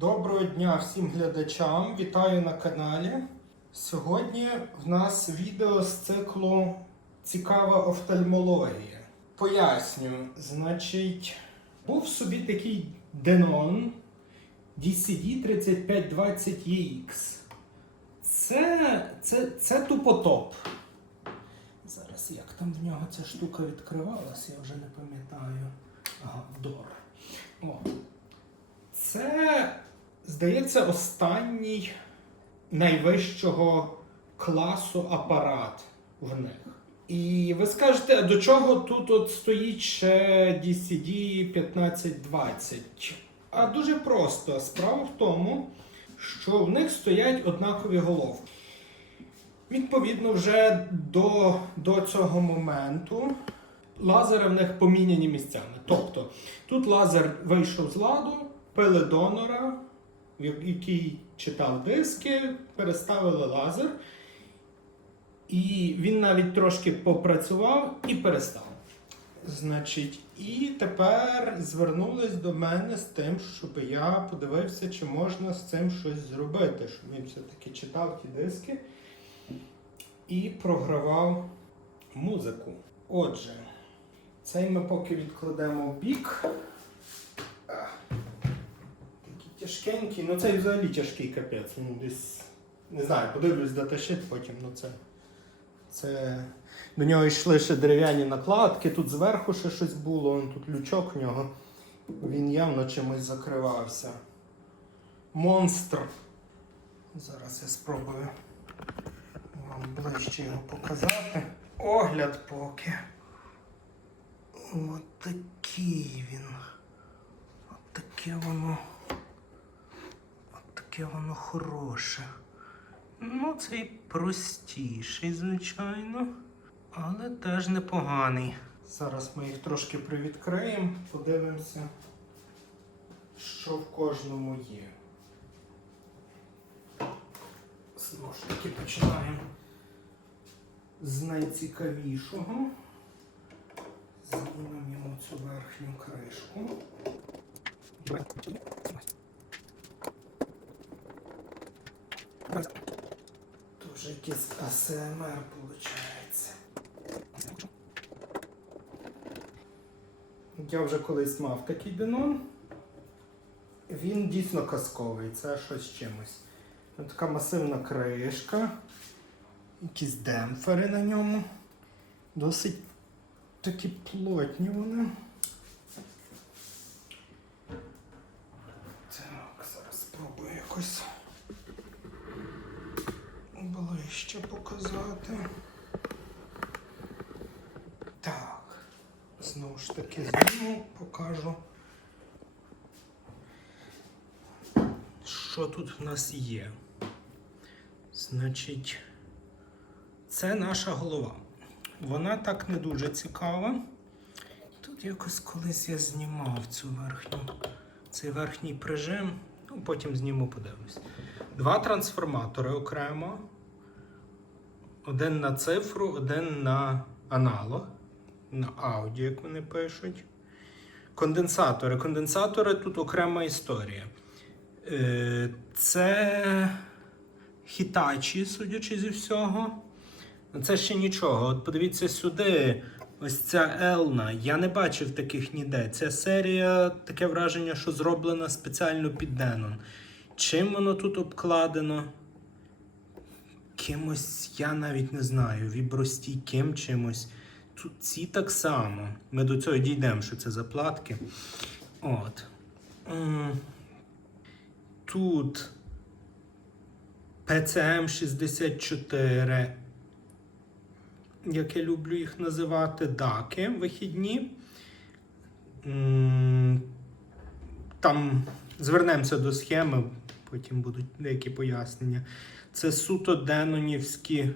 Доброго дня всім глядачам. Вітаю на каналі. Сьогодні в нас відео з циклу Цікава офтальмологія. Поясню, значить, був собі такий Denon DCD 3520EX. Це, це, це тупотоп. Зараз як там в нього ця штука відкривалася, я вже не пам'ятаю. Ага, Дор. О. Здається, останній найвищого класу апарат в них. І ви скажете, а до чого тут от стоїть ще DCD 1520? А дуже просто. Справа в тому, що в них стоять однакові головки. Відповідно, вже до, до цього моменту лазери в них поміняні місцями. Тобто тут лазер вийшов з ладу, пили донора, який читав диски, переставили лазер, і він навіть трошки попрацював і перестав. Значить, і тепер звернулись до мене з тим, щоб я подивився, чи можна з цим щось зробити, щоб він все-таки читав ті диски і програвав музику. Отже, цей ми поки відкладемо в бік. Ах, Такий тяжкенький, ну цей взагалі тяжкий капець. Ну, десь, не знаю, подивлюсь дотащить потім, ну це. Це. До нього йшли ще дерев'яні накладки, тут зверху ще щось було, тут лючок в нього. Він явно чимось закривався. Монстр. Зараз я спробую вам ближче його показати. Огляд поки. От такий він. От таке воно. Таке воно хороше. Ну, цей простіший, звичайно, але теж непоганий. Зараз ми їх трошки привідкриємо, подивимося, що в кожному є. Знову ж таки починаємо з найцікавішого. Знімемо йому цю верхню кришку. Тоже якийсь АСМР виходить. Я вже колись мав такий Denon. Він дійсно казковий, це щось з чимось. Така масивна кришка, якісь демпфери на ньому. Досить такі плотні вони. Так, зараз спробую якось ближче показати. Так. Знову ж таки зніму, покажу. Що тут в нас є? Значить, це наша голова. Вона так не дуже цікава. Тут якось колись я знімав цю верхню, цей верхній прижим. Ну, потім зніму, подивлюсь. Два трансформатори окремо. Один на цифру, один на аналог. На аудіо, як вони пишуть. Конденсатори. Конденсатори тут окрема історія. Е, Це Hitachi, судячи зі всього. Ну, Це ще нічого. От подивіться сюди. Ось ця Елна. Я не бачив таких ніде. Ця серія таке враження, що зроблена спеціально під Denon. Чим воно тут обкладено? Кимось, я навіть не знаю, вібростійким чимось. Тут ці так само. Ми до цього дійдемо, що це заплатки. От. Тут PCM 64, як я люблю їх називати, даки вихідні. Там звернемося до схеми, потім будуть деякі пояснення. Це суто денонівські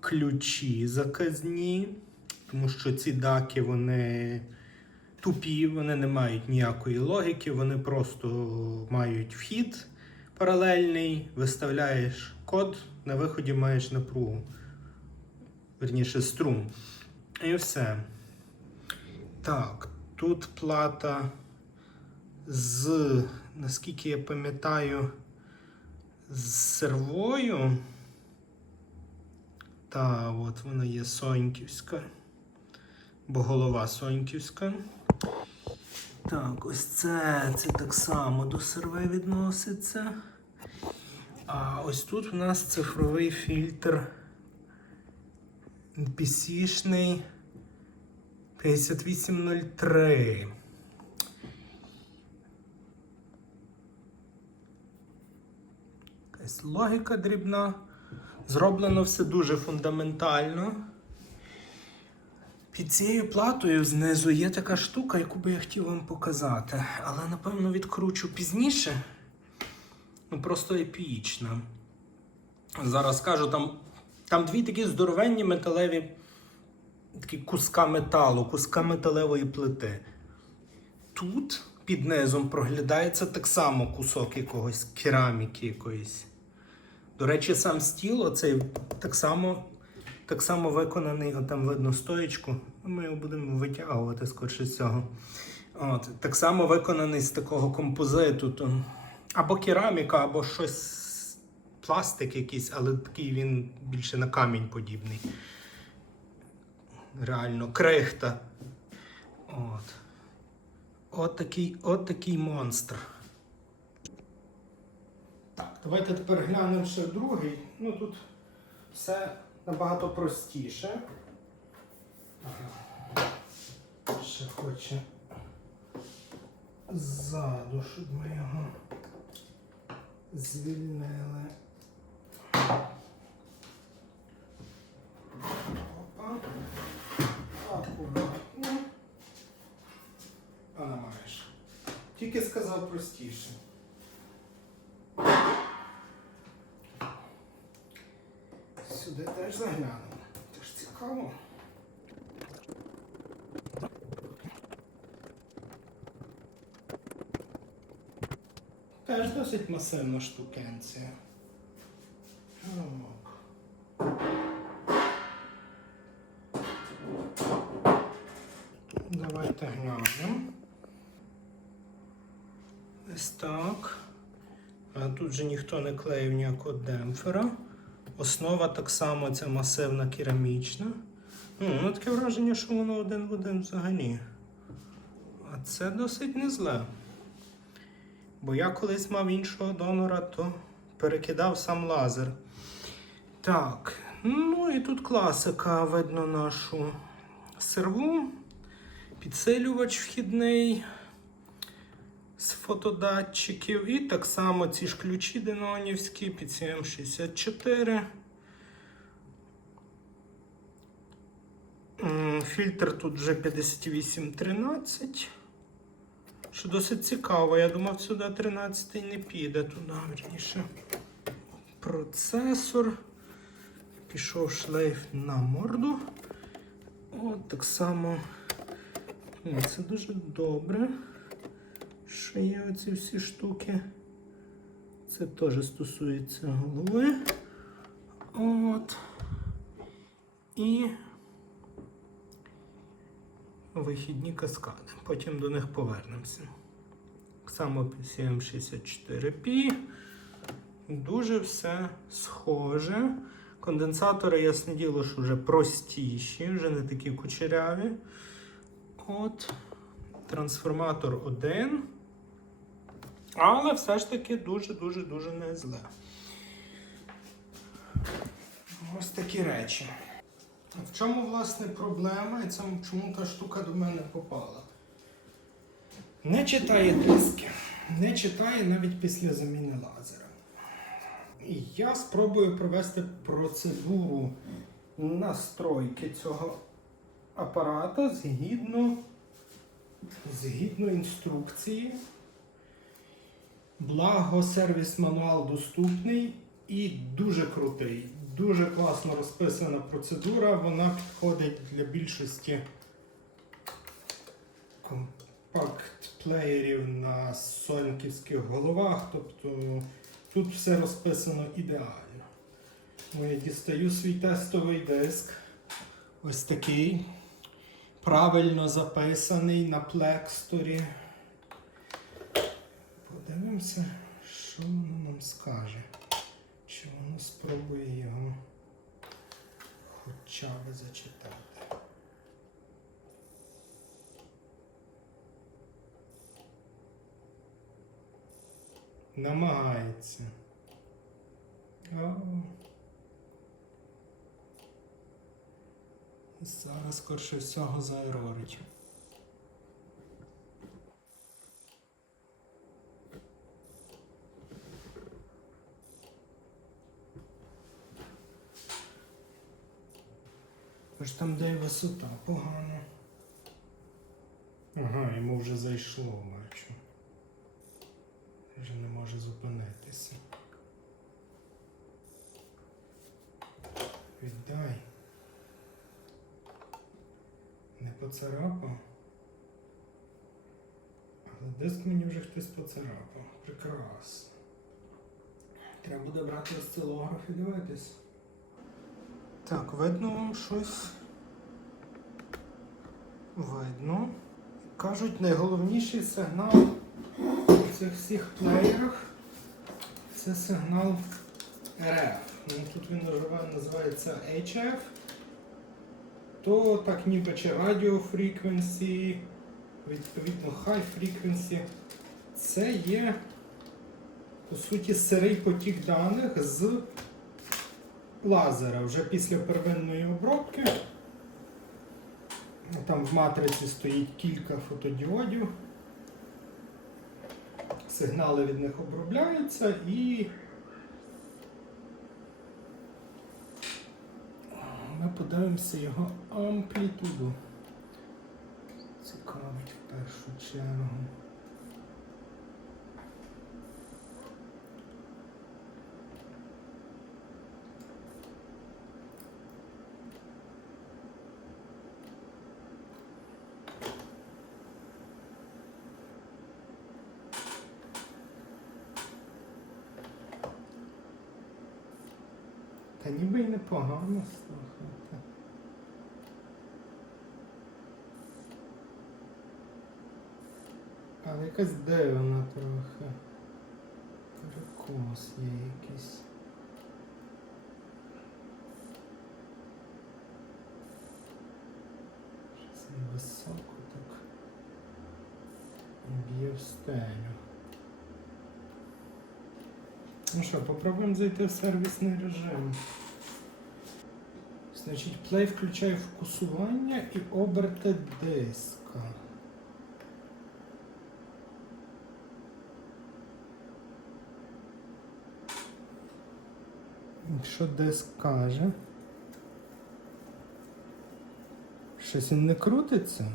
ключі заказні, тому що ці даки вони тупі, вони не мають ніякої логіки, вони просто мають вхід паралельний, виставляєш код, на виході маєш напругу. Верніше струм. І все. Так, тут плата з наскільки я пам'ятаю, з сервою. Та, от вона є Соньківська. Бо голова Соньківська. Так, ось це, це так само до серве відноситься. А ось тут у нас цифровий фільтр PC-шний 5803. Якась логіка дрібна. Зроблено все дуже фундаментально. Під цією платою знизу є така штука, яку би я хотів вам показати. Але напевно відкручу пізніше. Ну просто епічна. Зараз скажу, там, там дві такі здоровенні металеві такі куска металу, куска металевої плити. Тут під низом проглядається так само кусок якогось кераміки якоїсь. До речі, сам стіл оцей так само, так само виконаний, от там видно стоєчку. Ми його будемо витягувати скорше всього. От, так само виконаний з такого композиту. То, або кераміка, або щось пластик якийсь, але такий він більше на камінь подібний. Реально, крихта. От. От такий, от такий монстр. Так, давайте тепер глянемо ще другий. Ну тут все набагато простіше. Ще хоче ззаду, щоб ми його звільнили. Опа. Акуратно. А не маєш. Тільки сказав простіше. Сюди теж заглянемо. Це ж цікаво. Теж досить масивна штукенція. Давайте глянемо. Ось так. А тут же ніхто не клеїв ніякого демпфера. Основа так само ця масивна керамічна. Ну, ну таке враження, що воно один в один взагалі. А це досить не зле. Бо я колись мав іншого донора, то перекидав сам лазер. Так, ну і тут класика, видно нашу серву. Підсилювач вхідний з фотодатчиків. І так само ці ж ключі денонівські, PCM 64. Фільтр тут вже 5813. Що досить цікаво. Я думав, сюди 13 не піде, туди вірніше. Процесор. Пішов шлейф на морду. От так само. Це дуже добре, що є оці всі штуки. Це теж стосується голови. От. І вихідні каскади. Потім до них повернемося. Само PCM64P. Дуже все схоже. Конденсатори, ясне діло, що вже простіші, вже не такі кучеряві. От, трансформатор один. Але все ж таки дуже-дуже дуже не зле. Ось такі речі. В чому, власне, проблема і цьому, чому та штука до мене попала? Не читає диски, не читає навіть після заміни лазера. І я спробую провести процедуру настройки цього апарата згідно, згідно інструкції. Благо сервіс мануал доступний і дуже крутий. Дуже класно розписана процедура. Вона підходить для більшості компакт-плеєрів на соньківських головах. Тобто тут все розписано ідеально. Ну, Я дістаю свій тестовий диск. Ось такий. Правильно записаний на плексторі. Подивимося, що воно нам скаже. Чи воно спробує його хоча б зачитати. Намагається. О. Зараз скорше всього заерорить. Аж там де й висота погана. Ага, йому вже зайшло, бачу. Вже не може зупинитися. Віддай. Не поцарапав. Але диск мені вже хтось поцарапав. Прекрасно. Треба буде брати осцилограф і дивитись. Так, видно вам щось? Видно. Кажуть, найголовніший сигнал у цих всіх плеєрах це сигнал RF. Ну, тут він називається HF. То так ніби чи radio frequency, відповідно high frequency. Це є, по суті, сирий потік даних з лазера вже після первинної обробки. Там в матриці стоїть кілька фотодіодів. Сигнали від них обробляються і ми подивимося його амплітуду. Цікавить в першу чергу. Та ніби й непогано слухайте. Але якась дивна трохи. Перекос є якийсь. Щось невисоко так б'є в стелю. Ну що, попробуємо зайти в сервісний режим. Значить, Play включає фокусування і оберти диска. Що диск каже? Щось він не крутиться?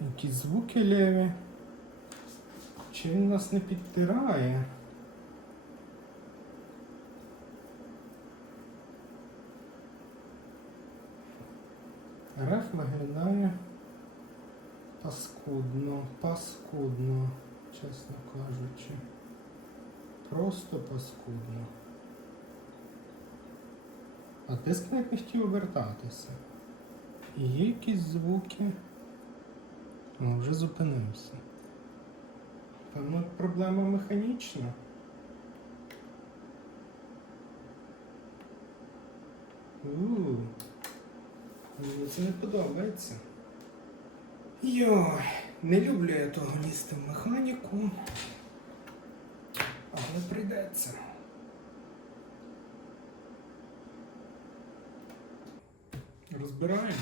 Якісь звуки леві. Чи він нас не підтирає? Реф виглядає паскудно, паскудно, чесно кажучи. Просто паскудно. А диск не хотів вертатися. Є якісь звуки. О, вже зупинився. Певно, проблема механічна. Ууу. Мені це не подобається. Йой, не люблю я того лізти в механіку. Але прийдеться. Розбираємо.